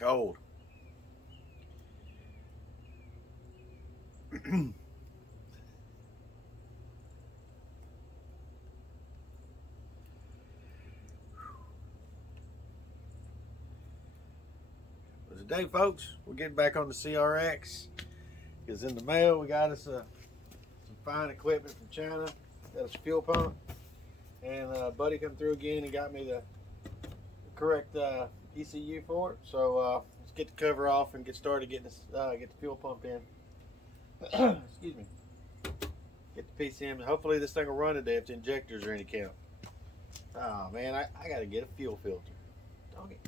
Cold. Today, folks, we're getting back on the CRX. Because in the mail, we got us some fine equipment from China. Got us a fuel pump. And buddy come through again and got me the correct ECU for it. So let's get the cover off and get started getting this, get the fuel pump in. Excuse me. Get the PCM. Hopefully this thing will run today if the injectors are any count. Oh man, I gotta get a fuel filter. Dog it.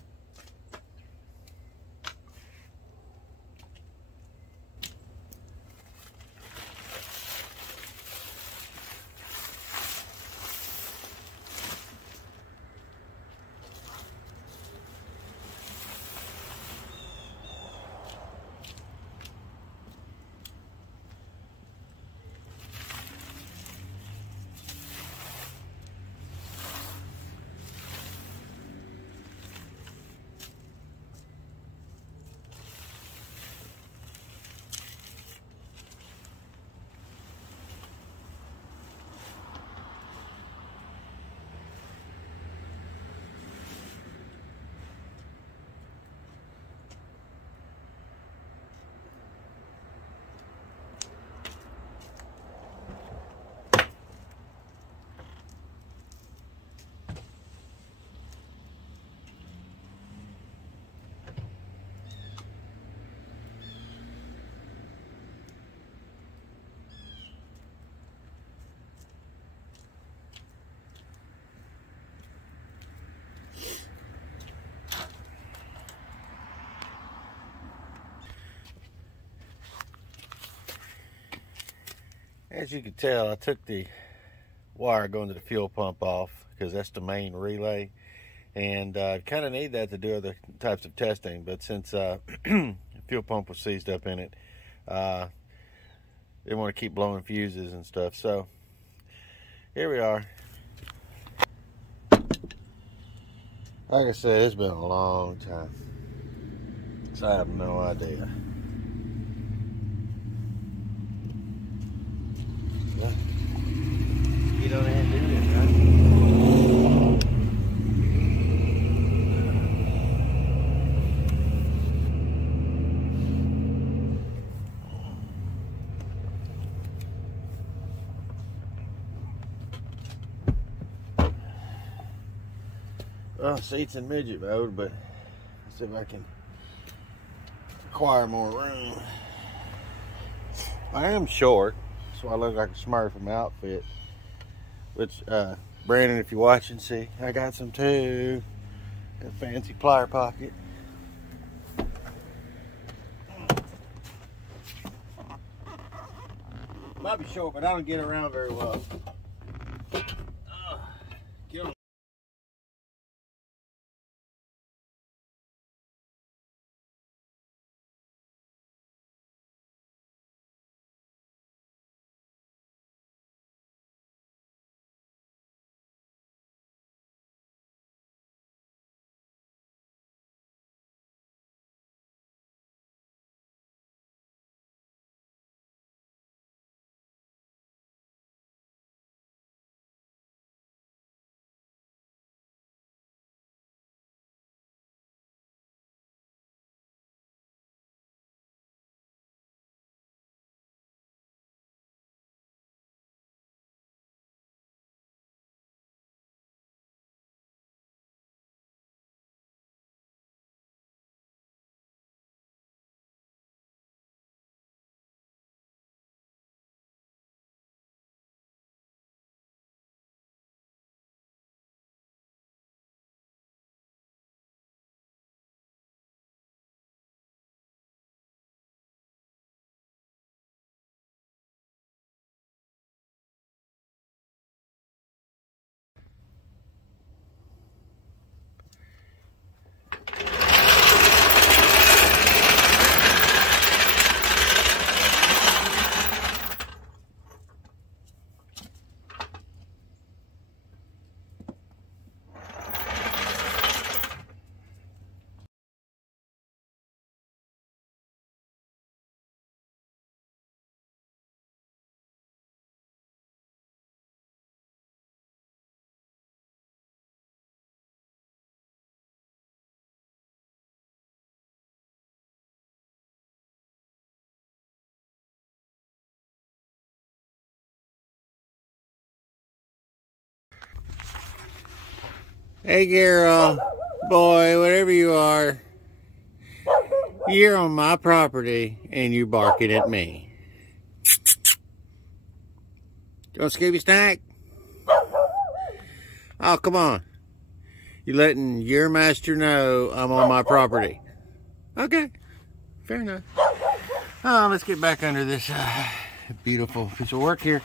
As you can tell, I took the wire going to the fuel pump off because that's the main relay, and kind of need that to do other types of testing. But since the fuel pump was seized up in it, they want to keep blowing fuses and stuff. So here we are. Like I said, it's been a long time, so I have no idea. Get on there and do this, right? Well, seats in midget mode, but let's see if I can acquire more room. I am short, so I look like a Smurf in my outfit. Which, Brandon, if you're watching, see, I got some too. Got a fancy plier pocket. Might be short, but I don't get around very well. Get on. Hey, girl, boy, whatever you are, you're on my property and you barking at me. You want a Scooby snack? Oh, come on. You letting your master know I'm on my property. Okay, fair enough. Let's get back under this beautiful piece of work here.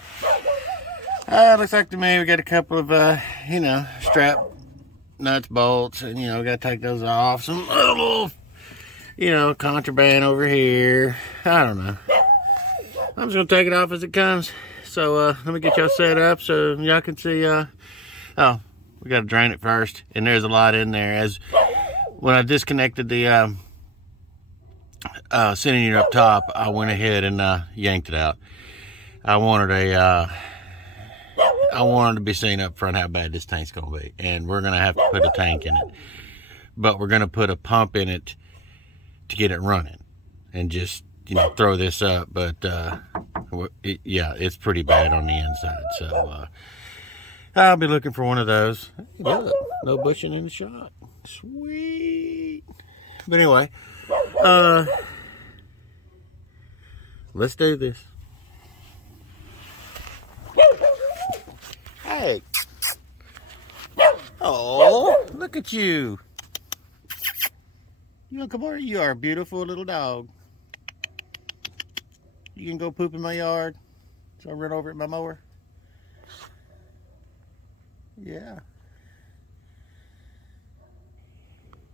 Looks like to me we got a couple of, you know, strap nuts, bolts, and, you know, got to take those off. Some little, you know, contraband over here. I don't know. I'm just going to take it off as it comes. So, let me get y'all set up so y'all can see, oh, we got to drain it first. And there's a lot in there. As when I disconnected the sending unit up top, I went ahead and yanked it out. I wanted to be seen up front how bad this tank's going to be. And we're going to have to put a tank in it. But we're going to put a pump in it to get it running. And just, you know, throw this up. But, yeah, it's pretty bad on the inside. So, I'll be looking for one of those. Hey, look, no bushing in the shop. Sweet. But anyway, let's do this. Hey. Oh, look at you. You know, come on, you are a beautiful little dog. You can go poop in my yard, so I run over it in my mower. Yeah.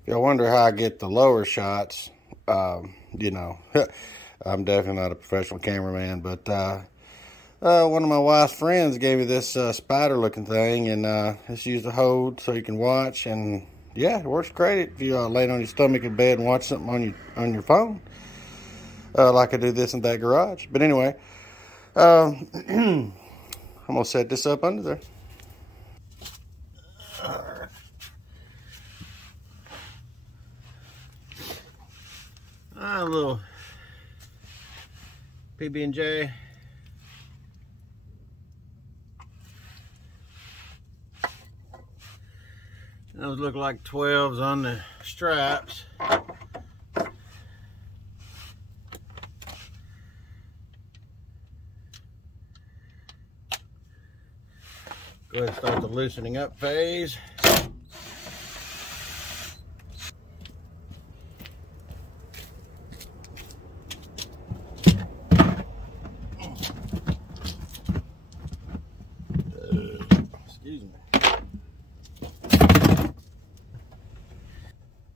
If y'all wonder how I get the lower shots, you know, I'm definitely not a professional cameraman, but one of my wife's friends gave me this spider looking thing, and it's used to hold so you can watch, and yeah, it works great if you lay on your stomach in bed and watch something on your phone, like I do this in that garage. But anyway, I'm gonna set this up under there. A little PB&J. Those look like 12s on the straps. Go ahead and start the loosening up phase.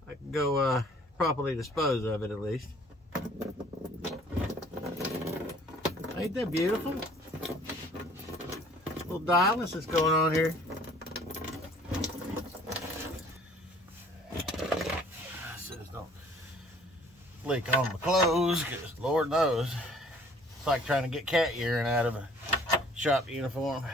I can go properly dispose of it at least. Ain't that beautiful? Little dialysis that's going on here. Says don't leak on my clothes, because Lord knows it's like trying to get cat urine out of a shop uniform.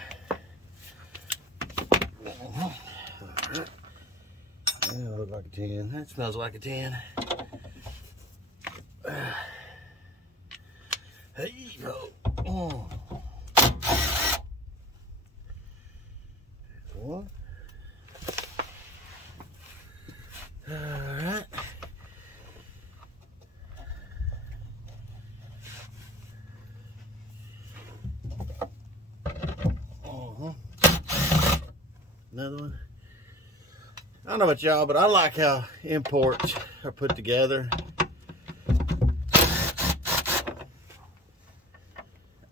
That looks like a 10. That smells like a 10. There you go. Oh. One. All right. Another one. I don't know about y'all, but I like how imports are put together.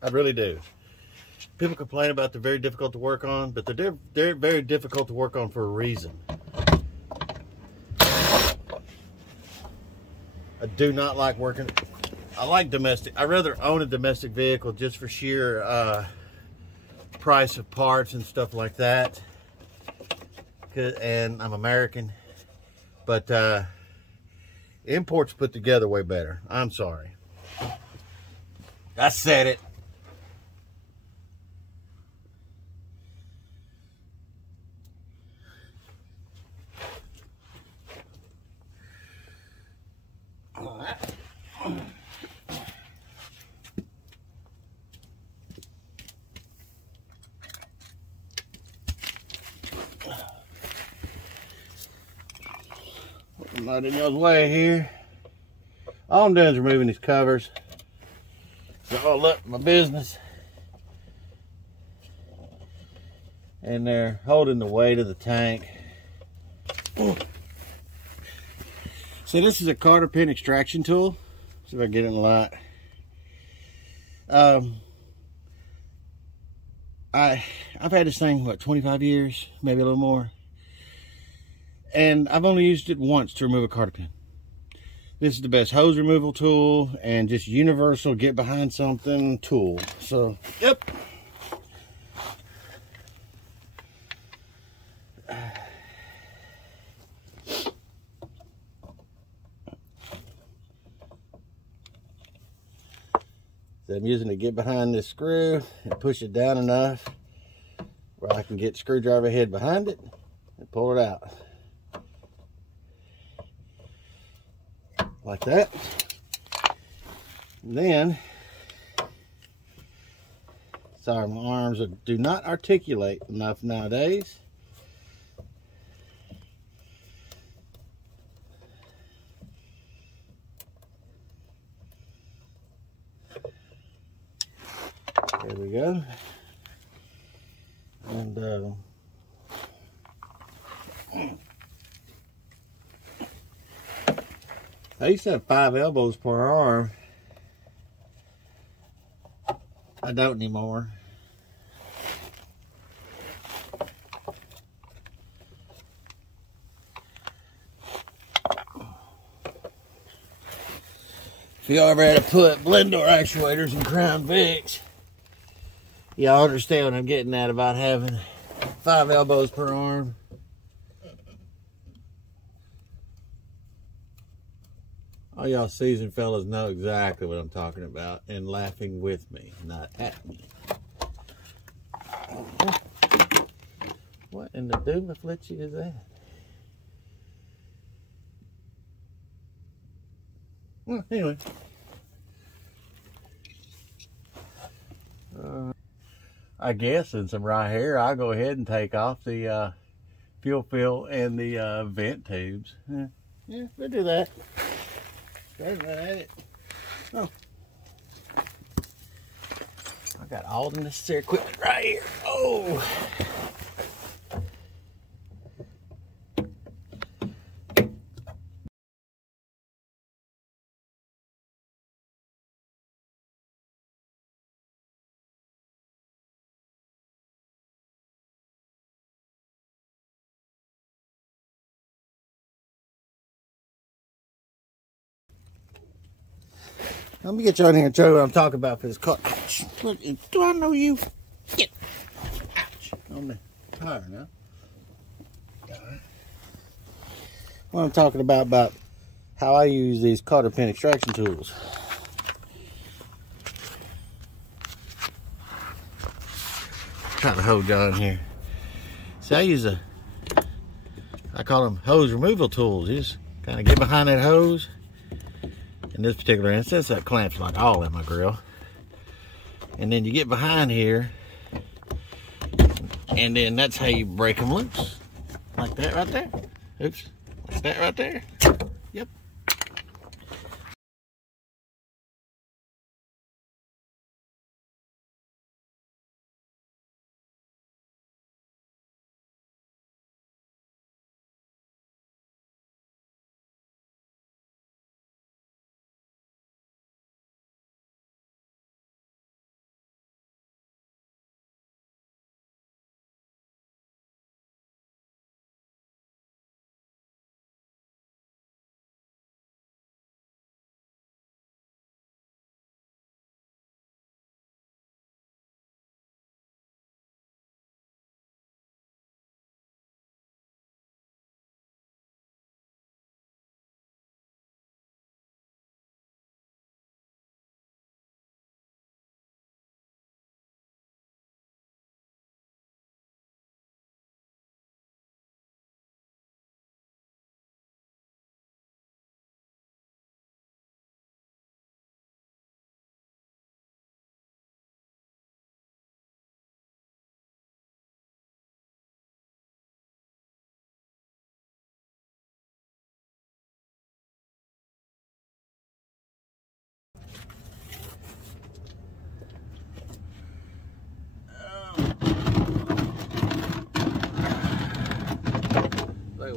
I really do. People complain about they're very difficult to work on, but they're very difficult to work on for a reason. I do not like working. I like domestic. I'd rather own a domestic vehicle just for sheer price of parts and stuff like that. And I'm American, but imports put together way better. I'm sorry. I said it. Not in y'all's way here. All I'm doing is removing these covers. It's all up my business. And they're holding the weight of the tank. So this is a cotter pin extraction tool. See if I can get it in the light. I've had this thing, what, 25 years, maybe a little more. And I've only used it once to remove a cotter pin. This is the best hose removal tool and just universal get behind something tool. So, yep. So I'm using it to get behind this screw and push it down enough where I can get the screwdriver head behind it and pull it out. Like that. And then, sorry, my arms do not articulate enough nowadays. There we go. And I used to have 5 elbows per arm. I don't anymore. If you ever had to put blend door actuators in Crown Vics, y'all understand what I'm getting at about having 5 elbows per arm. All y'all seasoned fellas know exactly what I'm talking about and laughing with me, not at me. What in the doomaflitchy is that? Well, anyway. I guess since I'm right here, I'll go ahead and take off the fuel fill and the vent tubes. Yeah, we'll do that. There's that at it. Oh. I got all the necessary equipment right here. Oh. Let me get you on here and show you what I'm talking about for this car. Ouch. Do I know you? Get. Ouch. On the tire now. What I'm talking about how I use these cotter pin extraction tools. Trying to hold y'all in here. See, I call them hose removal tools. You just kind of get behind that hose. In this particular instance, that clamps like all in my grill. And then you get behind here, and then that's how you break them loose. Like that right there. Oops. Like that right there. Yep.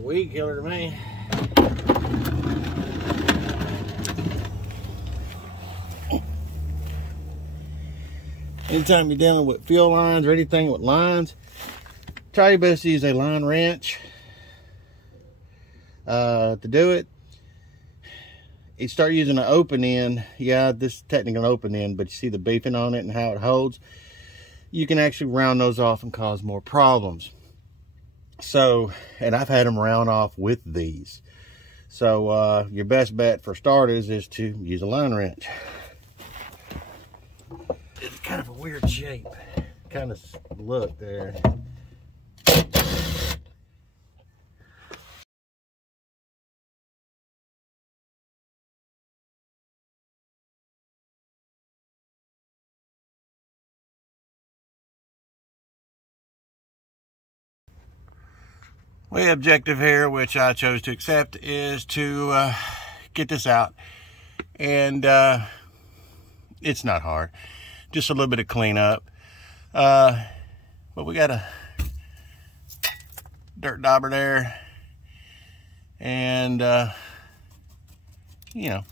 weed killer to me. Anytime you're dealing with fuel lines or anything with lines, try your best to use a line wrench to do it. You start using an open end. Yeah, this is technically an open end, but you see the beefing on it and how it holds. You can actually round those off and cause more problems. So, and I've had them round off with these. So your best bet for starters is to use a line wrench. It's kind of a weird shape. Kind of look there. The objective here, which I chose to accept, is to get this out. And it's not hard. Just a little bit of cleanup. But we got a dirt dauber there. And, you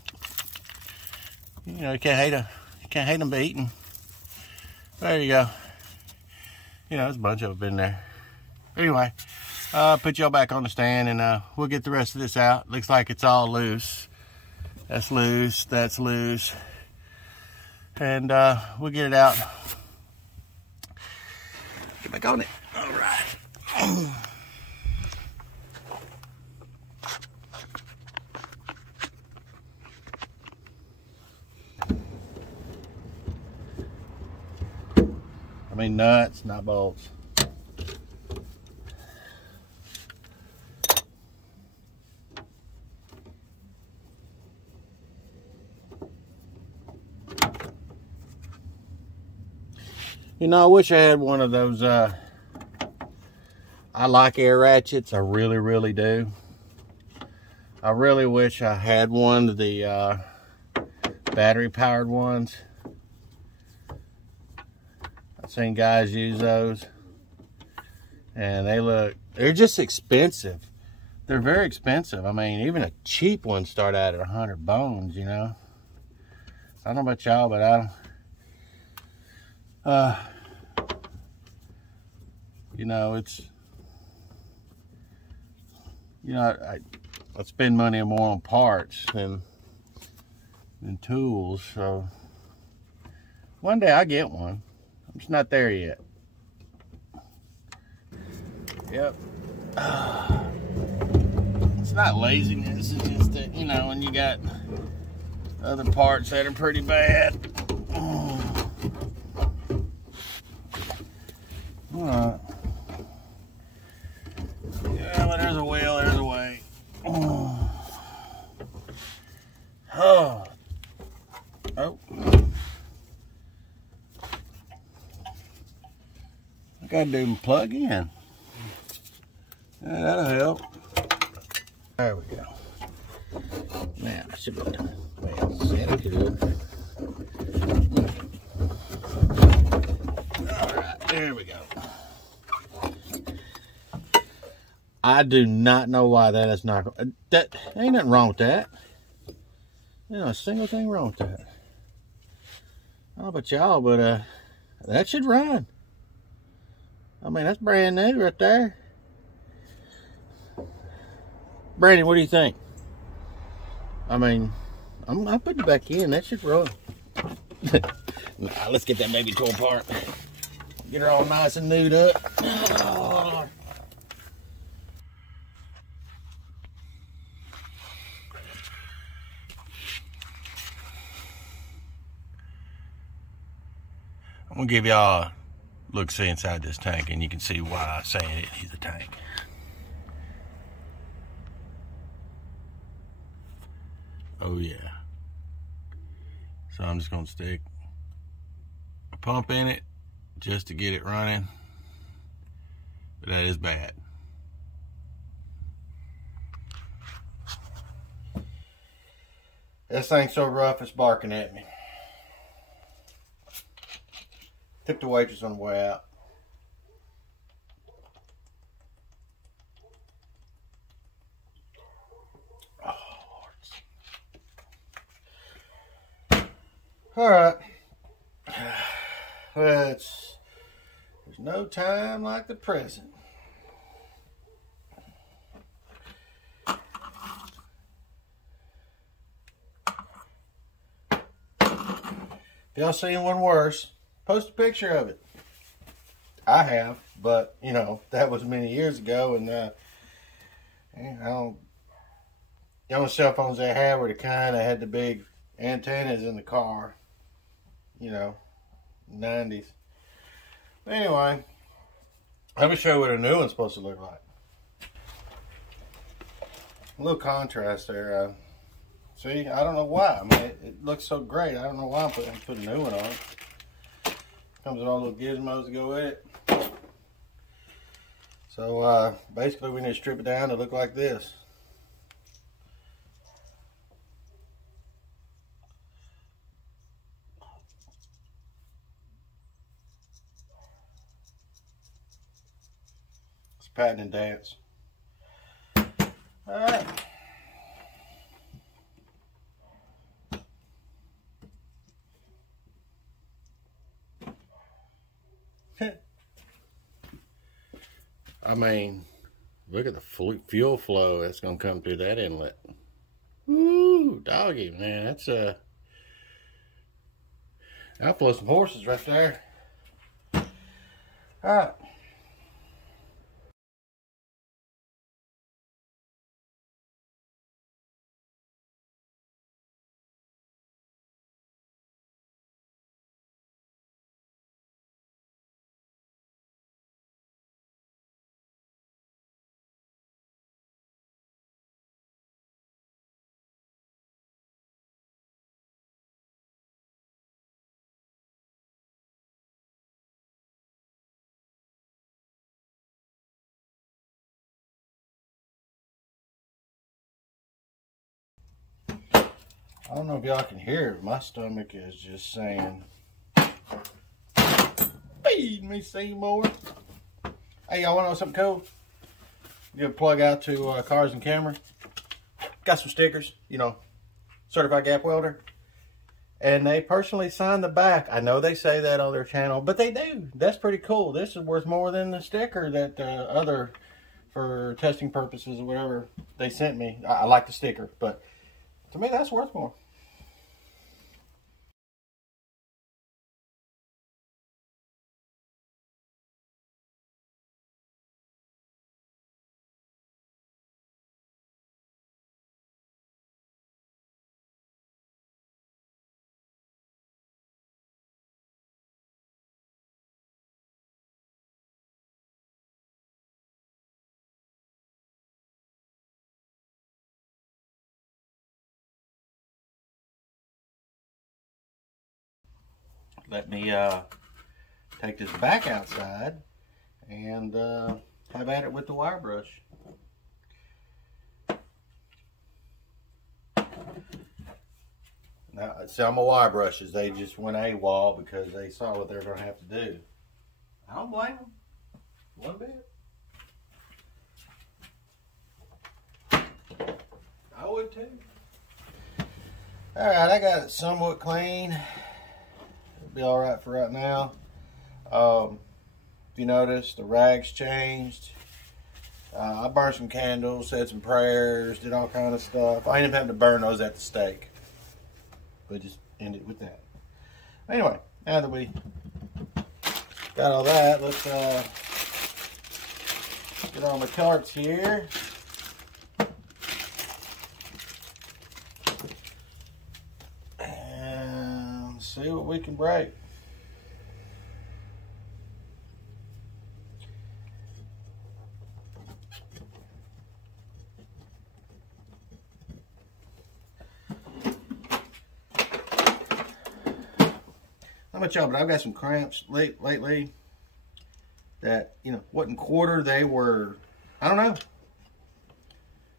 can't hate them beating. There you go. There's a bunch of them in there. Anyway. Put y'all back on the stand and we'll get the rest of this out. Looks like it's all loose. That's loose, that's loose. And we'll get it out. Get back on it. All right. I mean nuts, not bolts. I wish I had one of those, I like air ratchets, I really, really do. I really wish I had one of the battery powered ones. I've seen guys use those, and they're just expensive. They're very expensive. I mean, even a cheap one start out at 100 bones, I don't know about y'all, but I don't. I spend money more on parts than tools, so one day I get one. I'm just not there yet. Yep. It's not laziness, it's just that, when you got other parts that are pretty bad. Alright. Yeah, well, there's a wheel, there's a way. Oh. Oh. I gotta do my plug in. Yeah, that'll help. There we go. Now, I should be done. Well, set it good. Alright, there we go. I do not know why that is not. That ain't nothing wrong with that. There's not a single thing wrong with that. I don't know about y'all, but that should run. I mean, that's brand new right there. Brandon, what do you think? I mean, I'm putting it back in. That should run. Nah, let's get that baby tore apart. Get her all nice and nude up. Oh. I'm gonna give y'all a look-see inside this tank, and you can see why I'm saying it needs a tank. Oh yeah. So I'm just gonna stick a pump in it just to get it running, but that is bad. This thing's so rough it's barking at me. Took the waitress on the way out. All right. There's no time like the present. If y'all seen one worse, post a picture of it. I have, but you know, that was many years ago, and I don't. The only cell phones they had were the kind that had the big antennas in the car. You know, 90s. Anyway, let me show you what a new one's supposed to look like. A little contrast there. See, I don't know why. I mean, it looks so great. I don't know why I'm putting a new one on. Comes with all the little gizmos to go with it. So basically, we need to strip it down to look like this. It's patent and dance. All right. I mean, look at the fuel flow that's going to come through that inlet. Woo, doggy, man. That's I'll flow some horses right there. All right. I don't know if y'all can hear it. My stomach is just saying, feed me, Seymour. Hey, y'all want to know something cool? Give a plug out to Cars and Camera. Got some stickers, you know, certified gap welder. And they personally signed the back. I know they say that on their channel, but they do. That's pretty cool. This is worth more than the sticker that other, for testing purposes or whatever, they sent me. I like the sticker, but to me, that's worth more. Let me take this back outside and have at it with the wire brush. Now, some of wire brushes, they just went AWOL because they saw what they were going to have to do. I don't blame them one bit. I would too. All right, I got it somewhat clean. It'll be all right for right now. If you notice, the rags changed. I burned some candles, said some prayers, did all kind of stuff. I ended up having to burn those at the stake. But just end it with that. Anyway, now that we got all that, let's get on the carts here. And see what we can break. How about y'all, but I've got some cramps lately that, you know, wasn't quarter, they were, I don't know.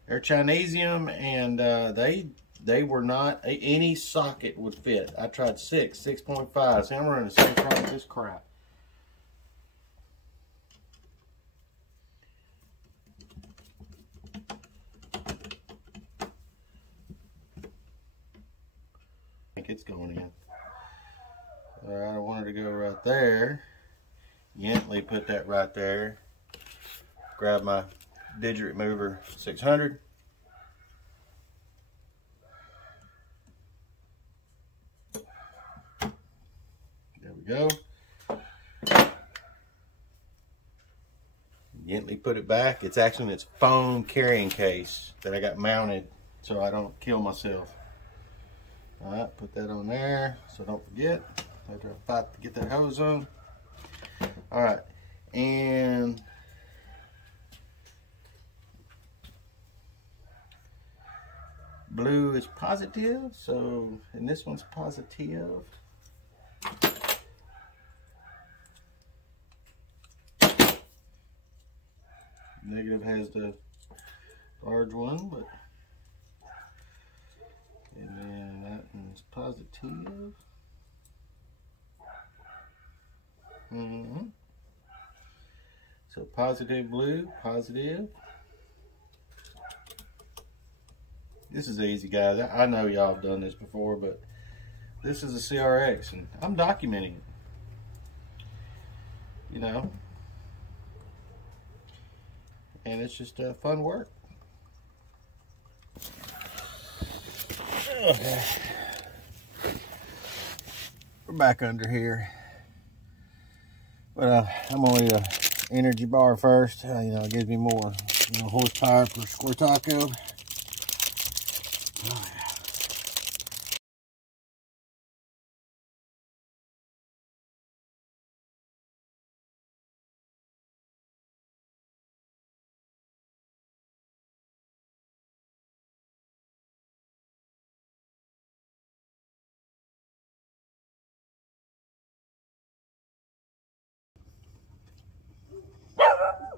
They're Chinesium, and they were not, any socket would fit. I tried 6.5. See, I'm running the same problem with this crap. I think it's going in. All right, I wanted to go right there. Gently put that right there. Grab my digit remover 600. There we go. Gently put it back. It's actually in its foam carrying case that I got mounted so I don't kill myself. All right, put that on there so don't forget after I fight to get that hose on. All right, and blue is positive, so, and this one's positive. Negative has the large one, but, and then that one's positive. So positive blue, positive. This is easy, guys. I know y'all have done this before, but this is a CRX, and I'm documenting it. You know, and it's just fun work. Okay. We're back under here, but I'm gonna leave an energy bar first. You know, it gives me more, you know, horsepower per square taco. Oh, yeah.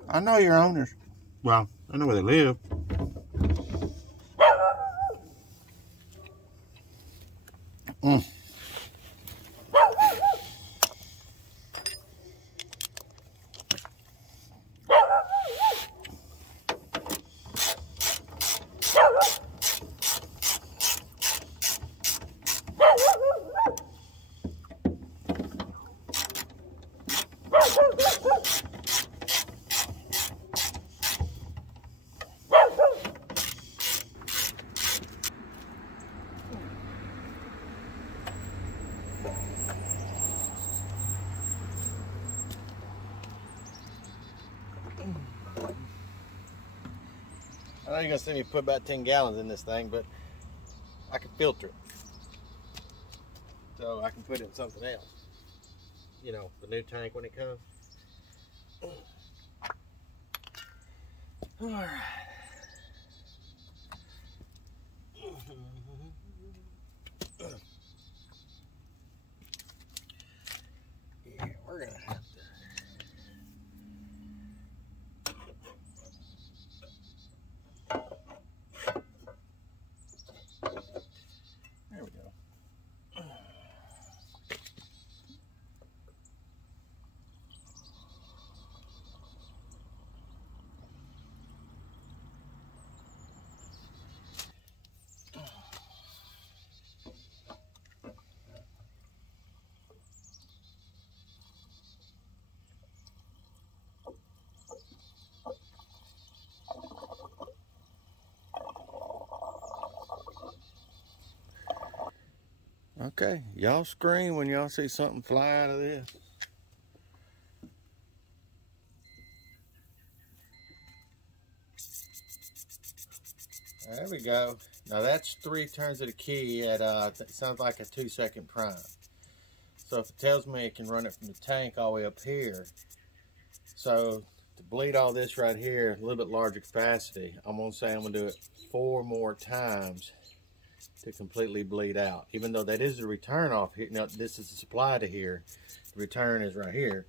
I know your owners. Well, I know where they live. I know you're gonna see me put about 10 gallons in this thing, but I can filter it. So I can put it in something else. You know, the new tank when it comes. All right. Yeah, we're gonna have to. There we go. Okay, y'all scream when y'all see something fly out of this. There we go. Now that's 3 turns of the key at, it sounds like a 2-second prime. So if it tells me it can run it from the tank all the way up here, so to bleed all this right here, a little bit larger capacity, I'm gonna say I'm gonna do it 4 more times to completely bleed out. Even though that is the return off here, now this is the supply to here, the return is right here.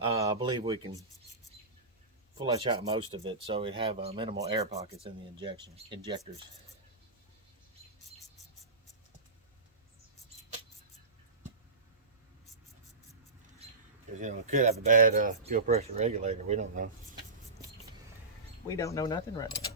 I believe we can flush out most of it, so we have minimal air pockets in the injectors. Because, you know, it could have a bad fuel pressure regulator. We don't know. We don't know nothing right now.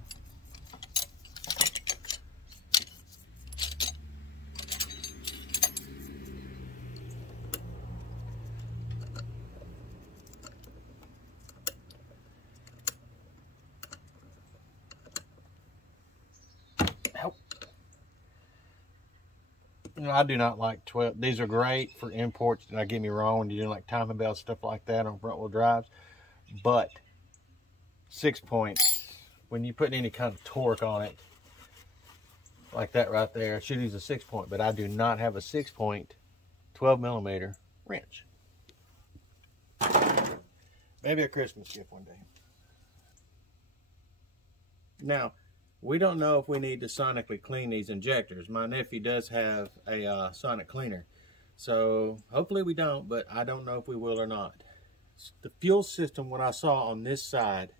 I do not like 12. These are great for imports. Now, get me wrong, when you're doing like timing belt stuff like that on front wheel drives, but 6 points, when you put any kind of torque on it, like that right there, I should use a 6 point, but I do not have a 6 point 12 millimeter wrench. Maybe a Christmas gift one day. Now, we don't know if we need to sonically clean these injectors. My nephew does have a sonic cleaner, so hopefully we don't, but I don't know if we will or not. The fuel system, what I saw on this side,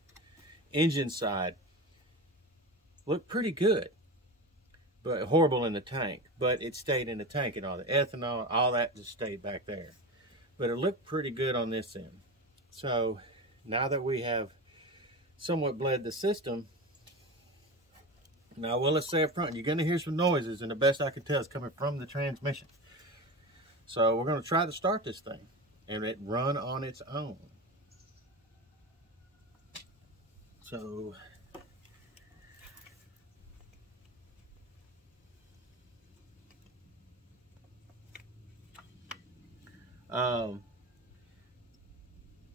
engine side, looked pretty good, but horrible in the tank. But it stayed in the tank, and all the ethanol, all that just stayed back there. But it looked pretty good on this end. So now that we have somewhat bled the system, now, well, let's say up front, you're going to hear some noises, and the best I can tell is coming from the transmission. So we're going to try to start this thing, and it run on its own. So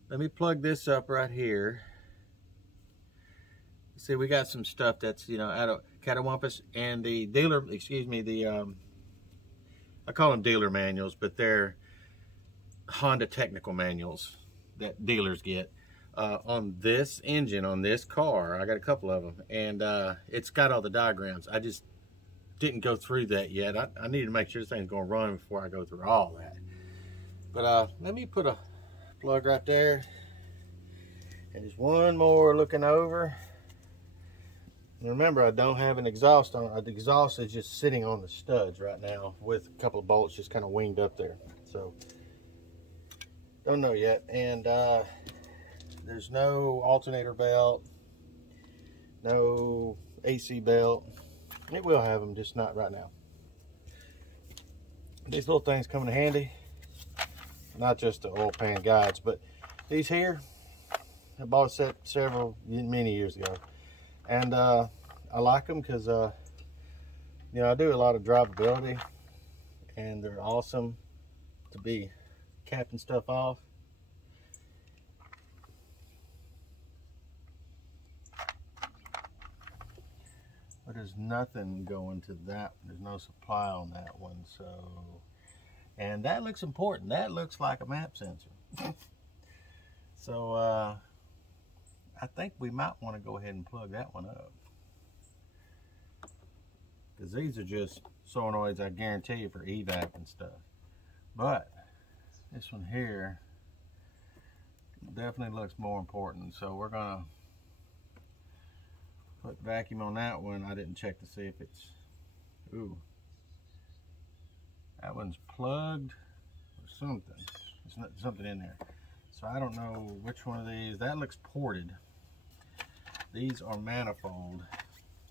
let me plug this up right here. See, we got some stuff that's, you know, out of catawampus, and the dealer, excuse me, the I call them dealer manuals, but they're Honda technical manuals that dealers get on this engine, on this car. I got a couple of them, and it's got all the diagrams. I just didn't go through that yet. I need to make sure this thing's going to run before I go through all that. But let me put a plug right there, and just one more looking over. And remember, I don't have an exhaust on. The exhaust is just sitting on the studs right now with a couple of bolts just kind of winged up there. So don't know yet. And there's no alternator belt, no AC belt. It will have them, just not right now. These little things come in handy. Not just the oil pan guides, but these here, I bought a set many years ago. And I like them because, you know, I do a lot of drivability, and they're awesome to be capping stuff off. But there's nothing going to that. There's no supply on that one. So, and that looks important. That looks like a map sensor. So, I think we might want to go ahead and plug that one up, because these are just solenoids, I guarantee you, for evac and stuff. But this one here definitely looks more important, so we're gonna put vacuum on that one. I didn't check to see if it's, ooh, that one's plugged or something. There's something in there, so I don't know which one of these. That looks ported. These are manifold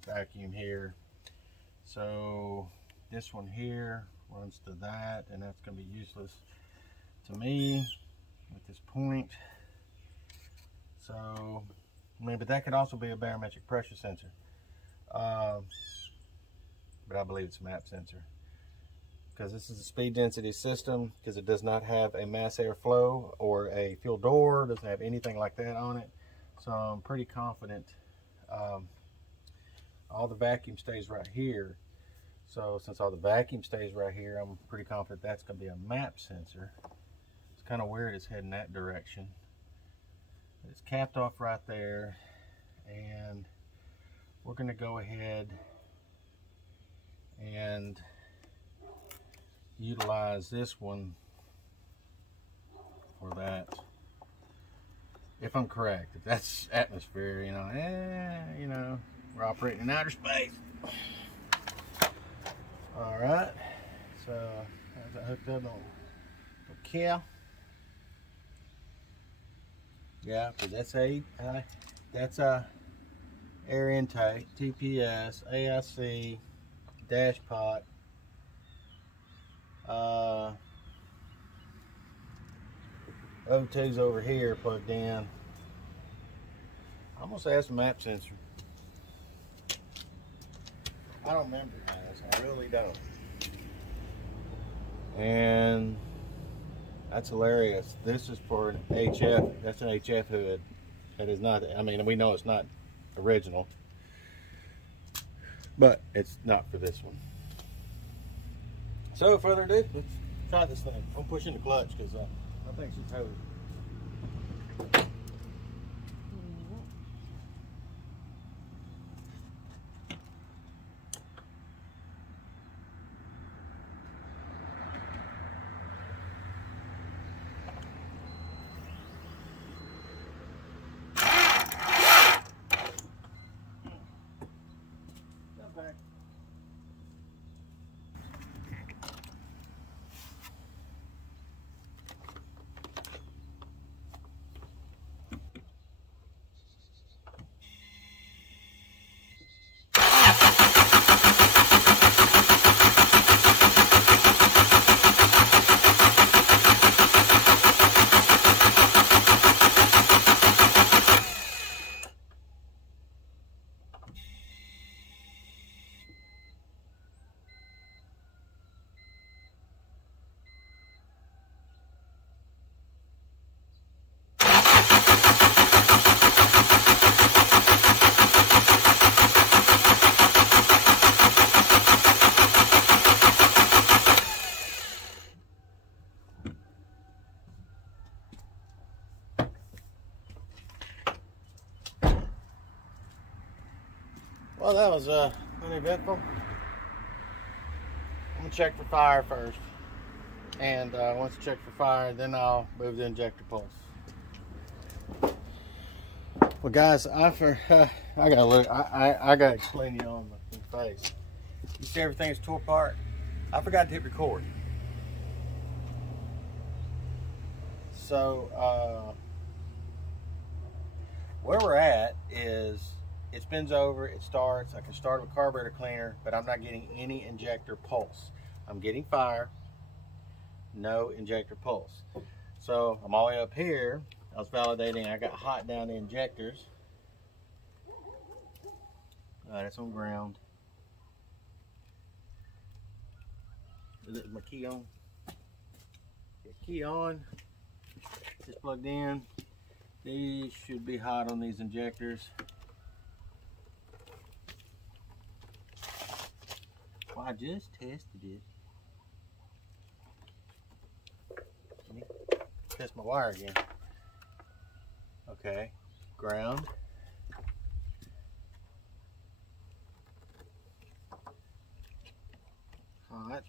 vacuum here. So this one here runs to that, and that's going to be useless to me at this point. So, I mean, but that could also be a barometric pressure sensor. But I believe it's a map sensor, because this is a speed density system, because it does not have a mass airflow or a fuel door, doesn't have anything like that on it. So I'm pretty confident. All the vacuum stays right here. So since all the vacuum stays right here, I'm pretty confident that's going to be a map sensor. It's kind of weird it's heading that direction. It's capped off right there, and we're going to go ahead and utilize this one for that. If I'm correct, if that's atmosphere, you know, we're operating in outer space. All right, so how's that hooked up? Okay. Yeah, because that's a air intake, TPS, AIC, dash pot. O2's over here plugged in. I'm gonna say that's a map sensor. I don't remember, guys. I really don't. And that's hilarious. This is for an HF. That's an HF hood. That is not, I mean, we know it's not original, but it's not for this one. So without further ado, let's try this thing. I'm pushing the clutch because I think she's heavy. Well, that was uneventful. I'm gonna check for fire first, and once I check for fire, then I'll move the injector pulse. Well, guys, I gotta look. I gotta explain to you on my face. You see everything is tore apart. I forgot to hit record. So where we're at is, it spins over, it starts. I can start with carburetor cleaner, but I'm not getting any injector pulse. I'm getting fire, no injector pulse. So I'm all the way up here. I was validating. I got hot down the injectors. That's on ground. Is my key on? Get key on. Just plugged in. These should be hot on these injectors. Well, I just tested it. Let me test my wire again. Okay, ground. Hot.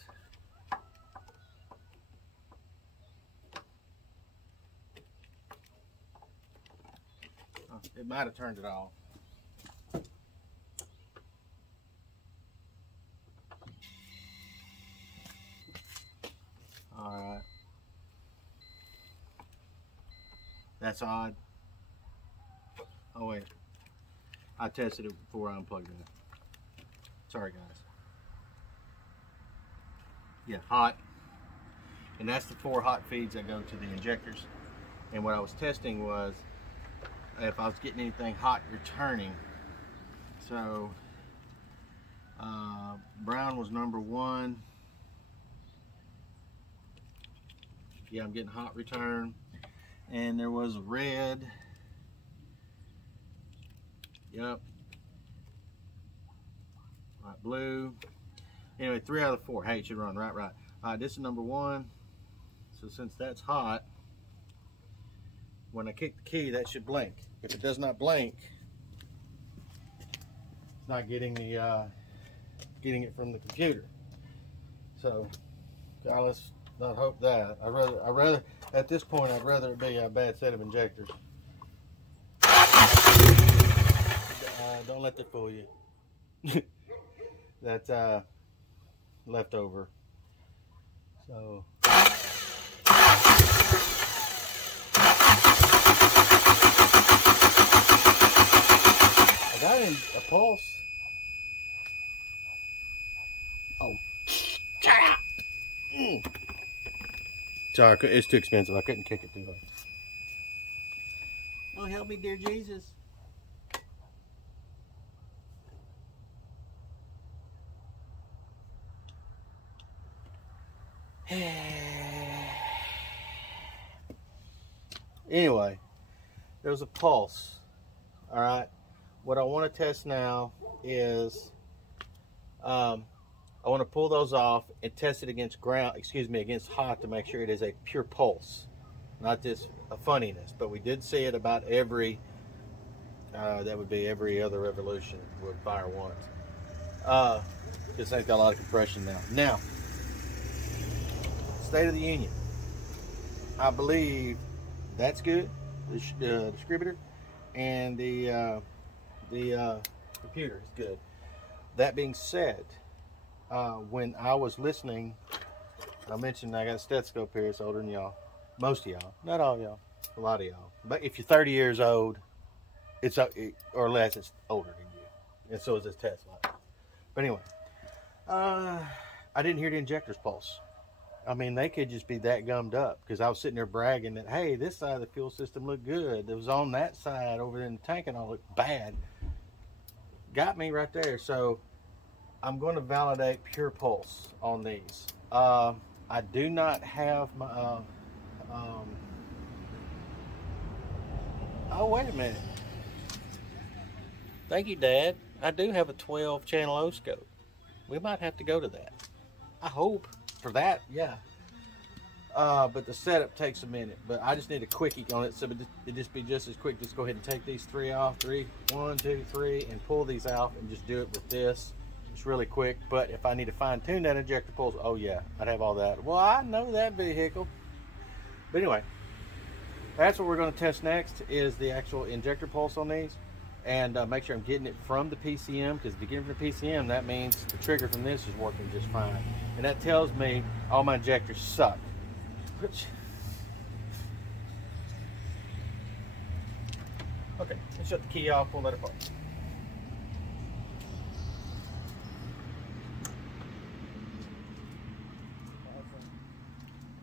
Oh, it might have turned it off. Alright. That's odd. Oh wait. I tested it before I unplugged it. Sorry guys. Yeah, hot. And that's the 4 hot feeds that go to the injectors. And what I was testing was if I was getting anything hot returning. So brown was number 1. Yeah, I'm getting hot return. And there was red. Yep. Right, blue. Anyway, 3 out of 4. Hey, it should run right. This is number 1. So since that's hot, when I kick the key, that should blink. If it does not blink, it's not getting the getting it from the computer. So, let's not hope that. I rather at this point, I'd rather it be a bad set of injectors. Don't let that fool you. That's leftover. So I got in a pulse. Oh. Sorry, it's too expensive. I couldn't kick it too hard. Oh, help me, dear Jesus. Anyway, there's a pulse. All right. What I want to test now is I want to pull those off and test it against against hot to make sure it is a pure pulse, not just a funniness. But we did see it about every, that would be every other revolution would fire once. This thing's got a lot of compression now. Now, State of the Union. I believe that's good. The distributor and the computer is good. That being said, when I was listening, I mentioned I got a stethoscope here. It's older than y'all. Most of y'all, not all y'all, a lot of y'all. But if you're 30 years old, it's or less, it's older than you, and so is this Tesla. But anyway, I didn't hear the injector's pulse. I mean, they could just be that gummed up, because I was sitting there bragging that, hey, this side of the fuel system looked good. It was on that side over in the tank and all looked bad. Got me right there. So I'm going to validate pure pulse on these. I do not have my oh, wait a minute. Thank you, Dad. I do have a 12 channel O-scope. We might have to go to that. I hope for that, yeah. But the setup takes a minute. But I just need a quickie on it, so it just be just as quick. Just go ahead and take these three off. 1, 2, 3, and pull these out, and just do it with this. It's really quick. But if I need to fine tune that injector pulse, oh yeah, I'd have all that. Well, I know that vehicle. But anyway, that's what we're going to test next, is the actual injector pulse on these. And make sure I'm getting it from the PCM, because if you get it from the PCM, that means the trigger from this is working just fine. And that tells me all my injectors suck. Okay, let's shut the key off, pull that apart.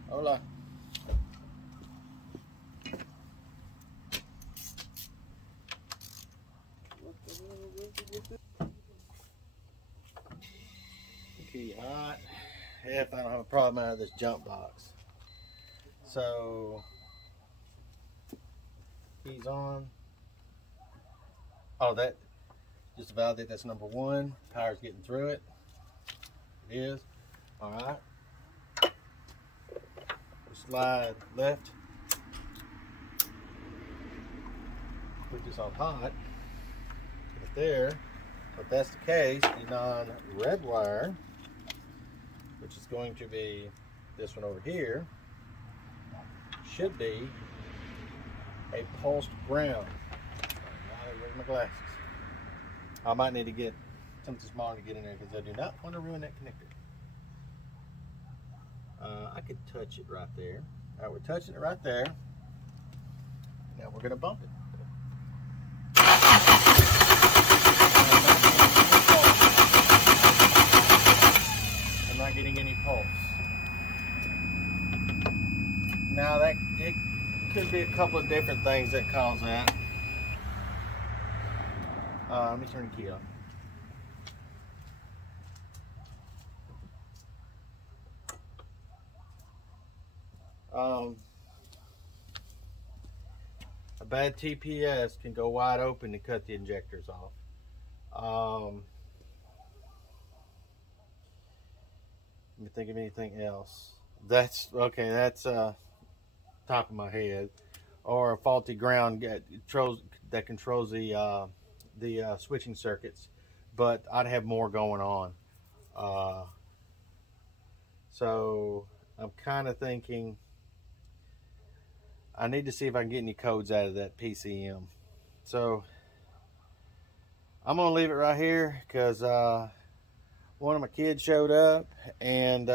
Hola. Key hot. If I don't have a problem out of this jump box. So keys on. Oh, that just to validate that's number 1. Power's getting through it. It is. All right. Slide left. Put this on hot. Right there. If that's the case, the non-red wire, which is going to be this one over here, should be a pulsed ground. Where's my glasses? I might need to get something smaller to get in there, because I do not want to ruin that connector. I could touch it right there. All right, we're touching it right there. Now we're going to bump it. I'm not getting any pulse. Now it could be a couple of different things that cause that. Let me turn the key off. A bad TPS can go wide open to cut the injectors off. Let me think of anything else. That's okay. That's top of my head. Or a faulty ground that controls the switching circuits. But I'd have more going on. So I'm kind of thinking I need to see if I can get any codes out of that PCM. So I'm gonna leave it right here, because one of my kids showed up and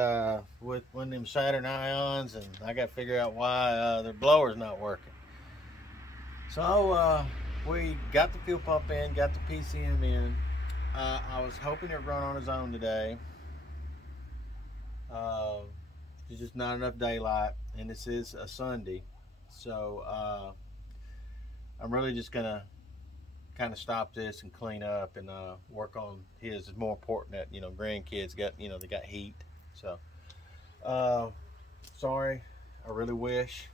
with one of them Saturn ions, and I got to figure out why their blower's not working. So we got the fuel pump in, got the PCM in. I was hoping it would run on its own today. There's just not enough daylight, and this is a Sunday. So I'm really just gonna kind of stop this and clean up and work on his. It's more important that, you know, grandkids got, you know, they got heat. So Sorry, I really wish.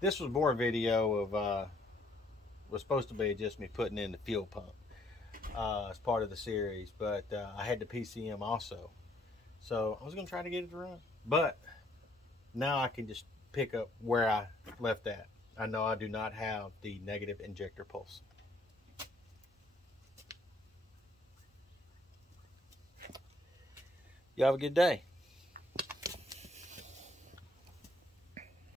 This was more a video of, was supposed to be just me putting in the fuel pump as part of the series, but I had the PCM also. So I was gonna try to get it to run, but now I can just pick up where I left at. I know I do not have the negative injector pulse. You have a good day.